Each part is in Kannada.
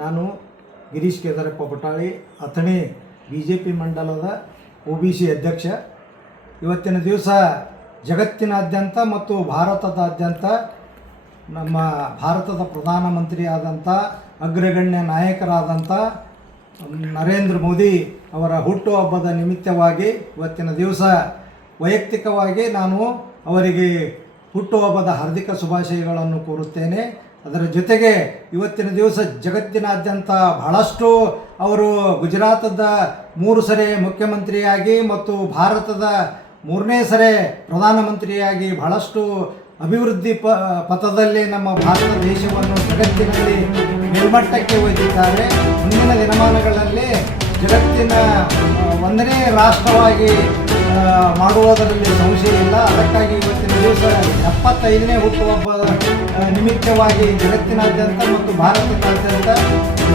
ನಾನು ಗಿರೀಶ್ ಕೇದಾರಪ್ಪ ಬಟಾಳಿ ಅಥಣಿ BJP ಮಂಡಲದ OBC ಅಧ್ಯಕ್ಷ. ಇವತ್ತಿನ ದಿವಸ ಜಗತ್ತಿನಾದ್ಯಂತ ಮತ್ತು ಭಾರತದಾದ್ಯಂತ ನಮ್ಮ ಭಾರತದ ಪ್ರಧಾನಮಂತ್ರಿಯಾದಂಥ ಅಗ್ರಗಣ್ಯ ನಾಯಕರಾದಂಥ ನರೇಂದ್ರ ಮೋದಿ ಅವರ ಹುಟ್ಟುಹಬ್ಬದ ನಿಮಿತ್ತವಾಗಿ ಇವತ್ತಿನ ದಿವಸ ವೈಯಕ್ತಿಕವಾಗಿ ನಾನು ಅವರಿಗೆ ಹುಟ್ಟುಹಬ್ಬದ ಹಾರ್ದಿಕ ಶುಭಾಶಯಗಳನ್ನು ಕೋರುತ್ತೇನೆ. ಅದರ ಜೊತೆಗೆ ಇವತ್ತಿನ ದಿವಸ ಜಗತ್ತಿನಾದ್ಯಂತ ಬಹಳಷ್ಟು ಅವರು ಗುಜರಾತದ 3 ಸರಿ ಮುಖ್ಯಮಂತ್ರಿಯಾಗಿ ಮತ್ತು ಭಾರತದ 3ನೇ ಸರಿ ಪ್ರಧಾನಮಂತ್ರಿಯಾಗಿ ಬಹಳಷ್ಟು ಅಭಿವೃದ್ಧಿ ಪಥದಲ್ಲಿ ನಮ್ಮ ಭಾರತ ದೇಶವನ್ನು ಜಗತ್ತಿನಲ್ಲಿ ಮೇಲ್ಮಟ್ಟಕ್ಕೆ ಒಯ್ದಿದ್ದಾರೆ. ಮುಂದಿನ ದಿನಮಾನಗಳಲ್ಲಿ ಜಗತ್ತಿನ 1ನೇ ರಾಷ್ಟ್ರವಾಗಿ ಮಾಡುವುದರಲ್ಲಿ ಸಂಶಯ ಇಲ್ಲ. ಅದಕ್ಕಾಗಿ ಇವತ್ತಿನ ದಿವಸ 75ನೇ ಹುಟ್ಟುಹಬ್ಬದ ನಿಮಿತ್ತವಾಗಿ ಜಗತ್ತಿನಾದ್ಯಂತ ಮತ್ತು ಭಾರತದಾದ್ಯಂತ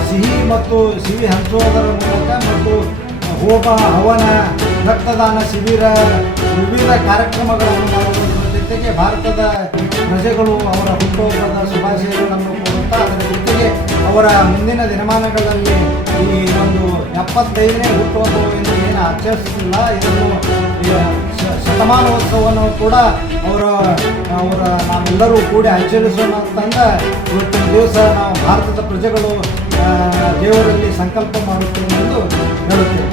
ಸಿಹಿ ಹಂಚುವುದರ ಮೂಲಕ ಮತ್ತು ಹೋಮ ಹವನ ರಕ್ತದಾನ ಶಿಬಿರ ವಿವಿಧ ಕಾರ್ಯಕ್ರಮಗಳನ್ನು ಮಾಡುವುದರ ಜೊತೆಗೆ ಭಾರತದ ಪ್ರಜೆಗಳು ಅವರ ಹುಟ್ಟುಹಬ್ಬದ ಶುಭಾಶಯಗಳನ್ನು ಕೋರುತ್ತಾ ಅದರ ಜೊತೆಗೆ ಅವರ ಮುಂದಿನ ದಿನಮಾನಗಳಲ್ಲಿ ಈ ಒಂದು 75ನೇ ಹುಟ್ಟುಹಬ್ಬವನ್ನು ಏನು ಆಚರಿಸುತ್ತಿಲ್ಲ, ಇದನ್ನು ಶತಮಾನೋತ್ಸವವನ್ನು ಕೂಡ ನಾವೆಲ್ಲರೂ ಕೂಡಿ ಆಚರಿಸೋಣ ಅಂತಂದ ಇವತ್ತಿನ ದಿವಸ ನಾವು ಭಾರತದ ಪ್ರಜೆಗಳು ದೇವರಲ್ಲಿ ಸಂಕಲ್ಪ ಮಾಡುತ್ತೇವೆ ಎಂದು ಹೇಳುತ್ತೇವೆ.